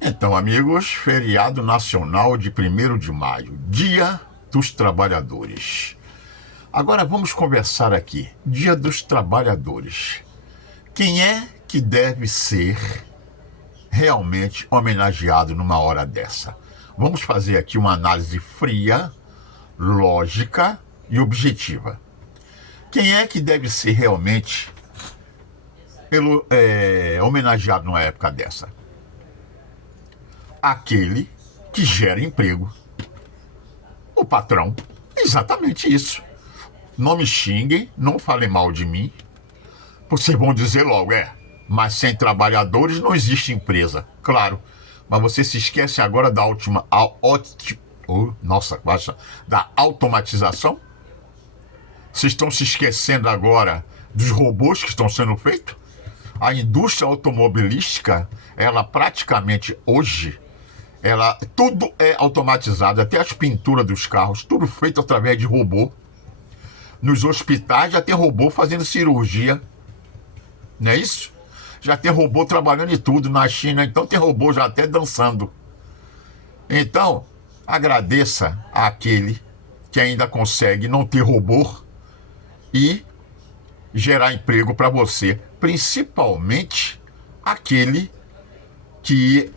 Então, amigos, feriado nacional de 1º de maio, Dia dos Trabalhadores. Agora vamos conversar aqui. Dia dos Trabalhadores. Quem é que deve ser realmente homenageado numa hora dessa? Vamos fazer aqui uma análise fria, lógica e objetiva. Quem é que deve ser realmente homenageado numa época dessa? Aquele que gera emprego. O patrão. Exatamente isso. Não me xinguem, não falem mal de mim. Vocês vão dizer logo, mas sem trabalhadores não existe empresa. Claro, mas você se esquece agora da da automatização? Vocês estão se esquecendo agora dos robôs que estão sendo feitos? A indústria automobilística, ela praticamente hoje, tudo é automatizado, até as pinturas dos carros, tudo feito através de robô. Nos hospitais já tem robô fazendo cirurgia, não é isso? Já tem robô trabalhando em tudo. Na China, então, tem robô já até dançando. Então, agradeça àquele que ainda consegue não ter robô e gerar emprego para você, principalmente aquele que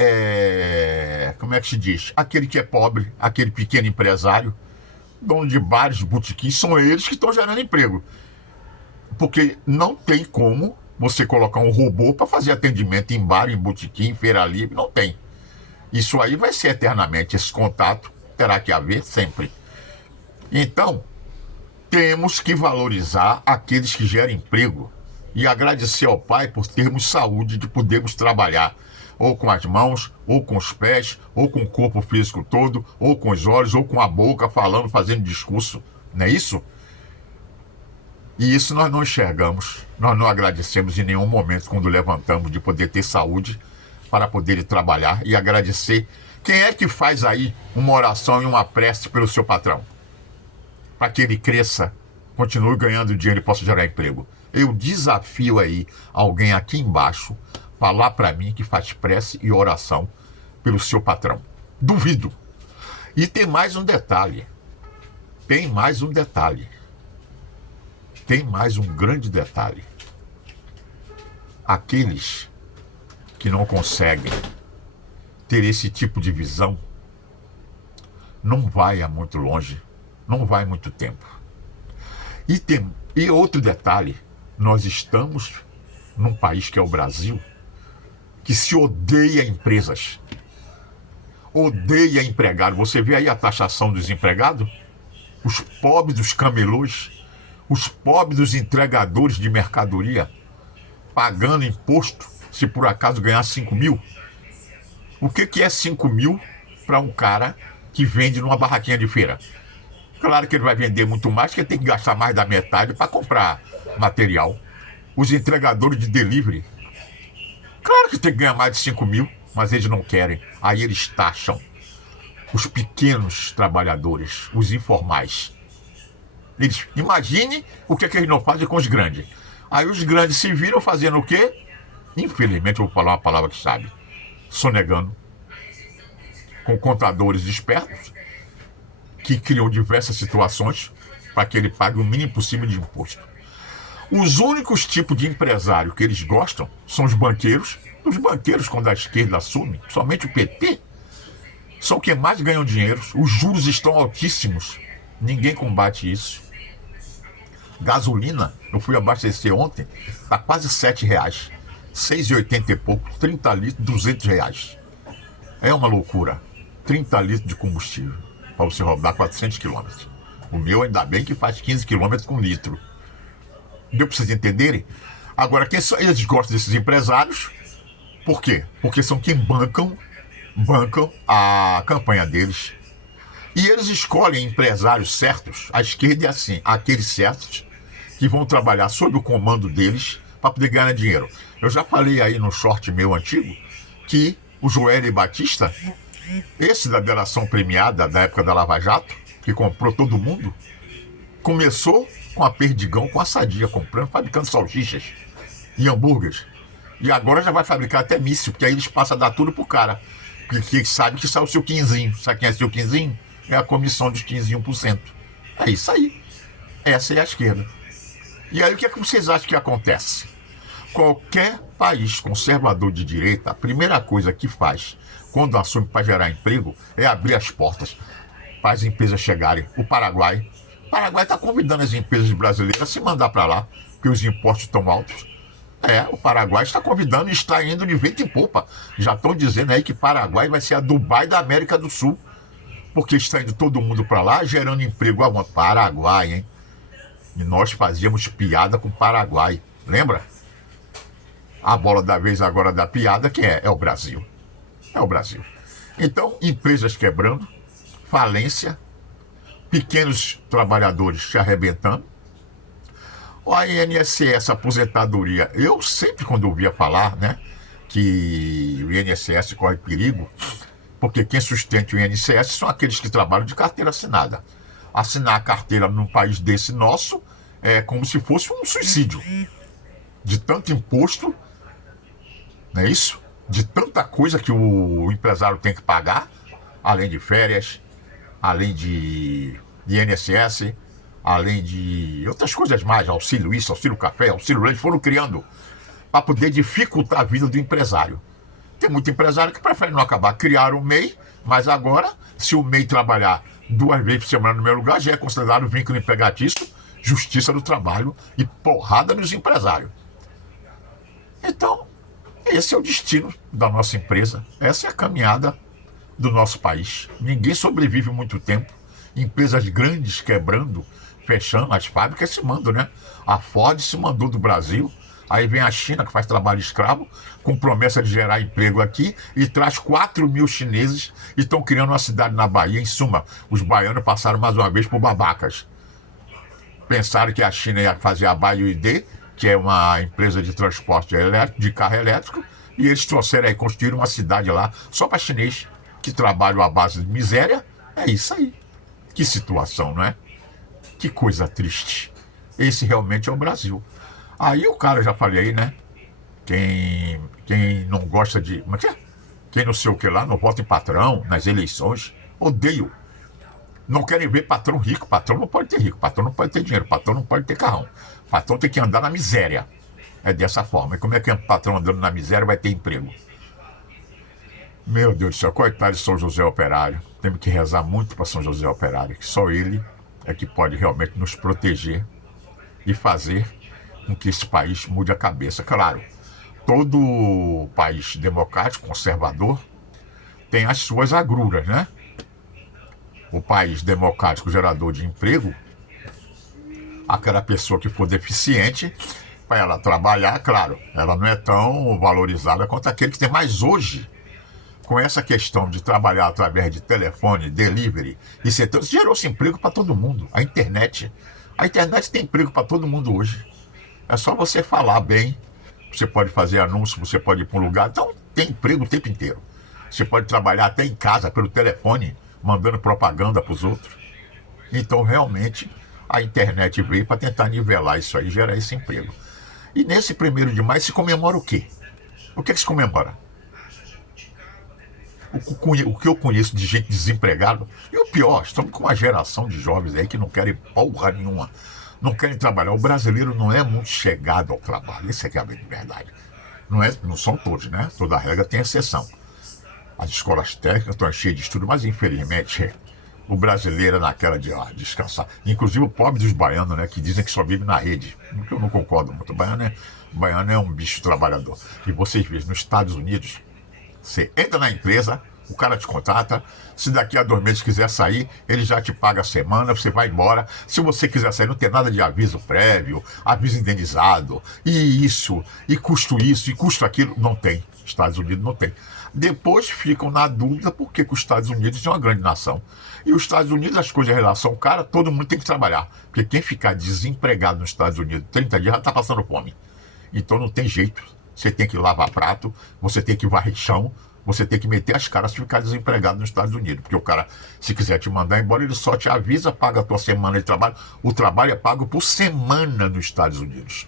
como é que se diz? Aquele que é pobre, aquele pequeno empresário, dono de bares, botequins, são eles que estão gerando emprego. Porque não tem como você colocar um robô para fazer atendimento em bar, em botequim, em feira livre, não tem. Isso aí vai ser eternamente, esse contato terá que haver sempre. Então, temos que valorizar aqueles que geram emprego e agradecer ao Pai por termos saúde de podermos trabalhar, ou com as mãos, ou com os pés, ou com o corpo físico todo, ou com os olhos, ou com a boca, falando, fazendo discurso. Não é isso? E isso nós não enxergamos, nós não agradecemos em nenhum momento quando levantamos de poder ter saúde para poder trabalhar e agradecer. Quem é que faz aí uma oração e uma prece pelo seu patrão? Para que ele cresça, continue ganhando dinheiro e possa gerar emprego. Eu desafio aí alguém aqui embaixo falar para mim que faz prece e oração pelo seu patrão. Duvido. E tem mais um detalhe. Tem mais um grande detalhe. Aqueles que não conseguem ter esse tipo de visão não vai a muito longe, não vai muito tempo. E outro detalhe, nós estamos num país que é o Brasil, que se odeia empresas, odeia empregado. Você vê aí a taxação dos empregados? Os pobres dos camelôs, os pobres dos entregadores de mercadoria, pagando imposto se por acaso ganhar 5 mil. O que é 5 mil para um cara que vende numa barraquinha de feira? Claro que ele vai vender muito mais, porque ele tem que gastar mais da metade para comprar material. Os entregadores de delivery, claro que tem que ganhar mais de 5 mil, mas eles não querem. Aí eles taxam os pequenos trabalhadores, os informais. Imagine o que eles não fazem com os grandes. Aí os grandes se viram fazendo o quê? Infelizmente, eu vou falar uma palavra que sabe. Sonegando. Com contadores espertos que criam diversas situações para que ele pague o mínimo possível de imposto. Os únicos tipos de empresário que eles gostam são os banqueiros. Os banqueiros, quando a esquerda assume, somente o PT, são os que mais ganham dinheiro. Os juros estão altíssimos. Ninguém combate isso. Gasolina, eu fui abastecer ontem, está quase R$7. 6,80 e pouco, 30 litros, R$200. É uma loucura. 30 litros de combustível para você rodar 400 quilômetros. O meu ainda bem que faz 15 quilômetros com litro. Deu para vocês entenderem? Agora, eles gostam desses empresários. Por quê? Porque são quem bancam a campanha deles. E eles escolhem empresários certos. A esquerda é assim, aqueles certos que vão trabalhar sob o comando deles para poder ganhar dinheiro. Eu já falei aí no short meu antigo que o Joelho Batista, esse da delação premiada da época da Lava Jato, que comprou todo mundo, começou com a Perdigão, com a Sadia, fabricando salsichas e hambúrgueres. E agora já vai fabricar até míssil, porque aí eles passam a dar tudo pro cara. Porque sabe que sai o seu quinzinho. Sabe quem é seu quinzinho? É a comissão dos 15%. É isso aí. Essa é a esquerda. E aí o que é que vocês acham que acontece? Qualquer país conservador de direita, a primeira coisa que faz quando assume para gerar emprego é abrir as portas para as empresas chegarem. O Paraguai está convidando as empresas brasileiras a se mandar para lá, porque os impostos estão altos. O Paraguai está convidando e está indo de vento em popa. Já estão dizendo aí que Paraguai vai ser a Dubai da América do Sul, porque está indo todo mundo para lá, gerando emprego. Paraguai, hein? E nós fazíamos piada com o Paraguai, lembra? A bola da vez agora da piada, quem é? É o Brasil. É o Brasil. Então, empresas quebrando, falência, pequenos trabalhadores se arrebentando, a INSS, aposentadoria. Eu sempre, quando ouvia falar, né, que o INSS corre perigo, porque quem sustenta o INSS são aqueles que trabalham de carteira assinada. Assinar a carteira num país desse nosso é como se fosse um suicídio. De tanto imposto, não é isso? De tanta coisa que o empresário tem que pagar, além de férias, além de INSS, além de outras coisas mais, auxílio isso, auxílio café, auxílio leite, foram criando para poder dificultar a vida do empresário. Tem muito empresário que prefere não acabar. Criaram o MEI, mas agora, se o MEI trabalhar 2 vezes por semana no meu lugar, já é considerado vínculo empregatício, justiça do trabalho e porrada nos empresários. Então, esse é o destino da nossa empresa. Essa é a caminhada do nosso país. Ninguém sobrevive muito tempo. Empresas grandes quebrando, fechando, as fábricas se mandam, né? A Ford se mandou do Brasil. Aí vem a China, que faz trabalho escravo, com promessa de gerar emprego aqui, e traz 4 mil chineses e estão criando uma cidade na Bahia. Em suma, os baianos passaram mais uma vez por babacas. Pensaram que a China ia fazer a BYD, que é uma empresa de transporte elétrico, de carro elétrico, e eles trouxeram aí, construíram uma cidade lá só para chinês, que trabalham à base de miséria. É isso aí. Que situação, não é? Que coisa triste. Esse realmente é o Brasil. Aí o cara, já falei aí, né? Quem não gosta de... Como é que é? Quem não sei o que lá, não vota em patrão nas eleições. Odeio. Não querem ver patrão rico. Patrão não pode ter rico. Patrão não pode ter dinheiro. Patrão não pode ter carrão. Patrão tem que andar na miséria. É dessa forma. E como é que um patrão andando na miséria vai ter emprego? Meu Deus do céu, coitado de São José Operário. Temos que rezar muito para São José Operário, que só ele é que pode realmente nos proteger e fazer com que esse país mude a cabeça. Claro, todo país democrático, conservador, tem as suas agruras, né? O país democrático gerador de emprego, aquela pessoa que for deficiente, para ela trabalhar, claro, ela não é tão valorizada quanto aquele que tem. Mas hoje, com essa questão de trabalhar através de telefone, delivery, isso gerou-se emprego para todo mundo. A internet tem emprego para todo mundo hoje. É só você falar bem, você pode fazer anúncio, você pode ir para um lugar. Então, tem emprego o tempo inteiro. Você pode trabalhar até em casa, pelo telefone, mandando propaganda para os outros. Então, realmente, a internet veio para tentar nivelar isso aí, gerar esse emprego. E nesse 1º de maio se comemora o quê? O que se comemora? O que eu conheço de gente desempregada, e o pior, estamos com uma geração de jovens aí que não querem porra nenhuma, não querem trabalhar. O brasileiro não é muito chegado ao trabalho, isso é que é a verdade. Não são todos, né? Toda regra tem exceção. As escolas técnicas estão cheias de estudo, mas infelizmente o brasileiro é naquela de descansar. Inclusive o pobre dos baianos, né? Que dizem que só vive na rede. Eu não concordo muito. O baiano é um bicho trabalhador. E vocês veem, nos Estados Unidos, você entra na empresa, o cara te contrata, se daqui a 2 meses quiser sair, ele já te paga a semana, você vai embora. Se você quiser sair, não tem nada de aviso prévio, aviso indenizado, e isso, e custo aquilo, não tem. Estados Unidos não tem. Depois ficam na dúvida porque que os Estados Unidos é uma grande nação. E os Estados Unidos, as coisas em relação ao cara, todo mundo tem que trabalhar. Porque quem ficar desempregado nos Estados Unidos 30 dias já está passando fome. Então não tem jeito. Você tem que lavar prato, você tem que varrer chão, você tem que meter as caras se ficar desempregado nos Estados Unidos. Porque o cara, se quiser te mandar embora, ele só te avisa, paga a tua semana de trabalho. O trabalho é pago por semana nos Estados Unidos.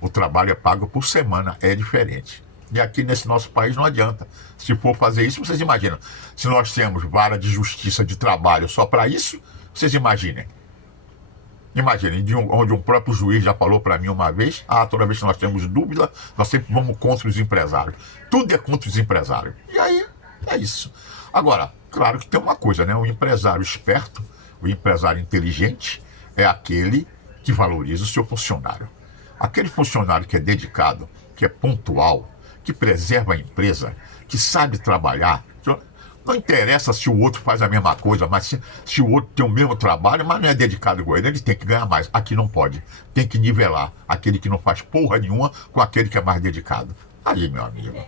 O trabalho é pago por semana, é diferente. E aqui nesse nosso país não adianta. Se for fazer isso, vocês imaginam. Se nós temos vara de justiça de trabalho só para isso, vocês imaginem. Imaginem, onde um próprio juiz já falou para mim uma vez, toda vez que nós temos dúvida, nós sempre vamos contra os empresários. Tudo é contra os empresários. E aí, é isso. Agora, claro que tem uma coisa, né? O empresário esperto, o empresário inteligente, é aquele que valoriza o seu funcionário. Aquele funcionário que é dedicado, que é pontual, que preserva a empresa, que sabe trabalhar. Não interessa se o outro faz a mesma coisa, mas se o outro tem o mesmo trabalho, mas não é dedicado igual ele tem que ganhar mais. Aqui não pode. Tem que nivelar aquele que não faz porra nenhuma com aquele que é mais dedicado. Aí, meu amigo,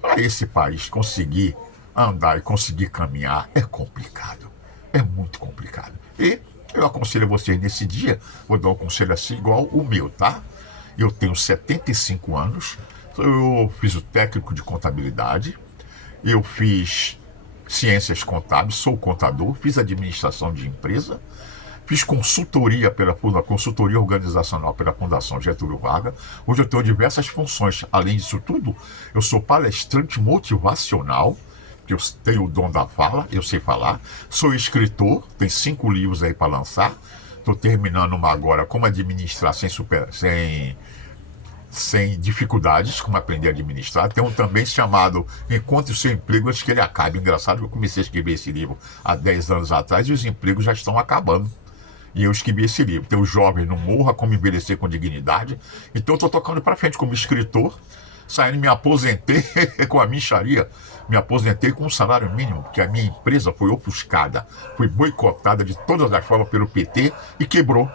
para esse país conseguir andar e conseguir caminhar é complicado. É muito complicado. E eu aconselho vocês nesse dia, vou dar um conselho assim igual o meu, tá? Eu tenho 75 anos, eu fiz o técnico de contabilidade, eu fiz ciências contábeis, sou contador, fiz administração de empresa, fiz consultoria consultoria organizacional pela Fundação Getúlio Vargas. Hoje eu tenho diversas funções. Além disso tudo, eu sou palestrante motivacional, que eu tenho o dom da fala, eu sei falar. Sou escritor, tenho 5 livros aí para lançar. Estou terminando uma agora, como administrar sem dificuldades, como aprender a administrar. Tem um também chamado Encontre o Seu Emprego Antes que Ele Acabe. Engraçado que eu comecei a escrever esse livro há 10 anos atrás e os empregos já estão acabando. E eu escrevi esse livro. Tem o Jovem Não Morra, Como Envelhecer com Dignidade. Então eu estou tocando para frente como escritor. Saindo, me aposentei com a mixaria. Me aposentei com um salário mínimo, porque a minha empresa foi ofuscada, foi boicotada de todas as formas pelo PT e quebrou.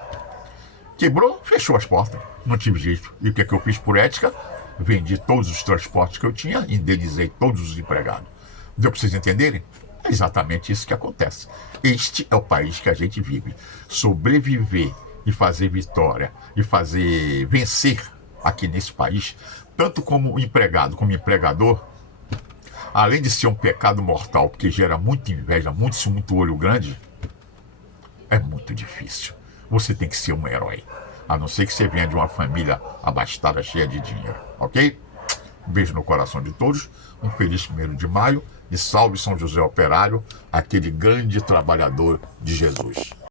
Quebrou, fechou as portas. Não tive jeito. E o que é que eu fiz por ética? Vendi todos os transportes que eu tinha, indenizei todos os empregados. Deu para vocês entenderem? É exatamente isso que acontece. Este é o país que a gente vive. Sobreviver e fazer vitória e fazer vencer aqui nesse país, tanto como empregado como empregador, além de ser um pecado mortal, porque gera muita inveja, muito olho grande, é muito difícil. Você tem que ser um herói. A não ser que você venha de uma família abastada, cheia de dinheiro. Ok? Um beijo no coração de todos. Um feliz 1º de maio. E salve São José Operário, aquele grande trabalhador de Jesus.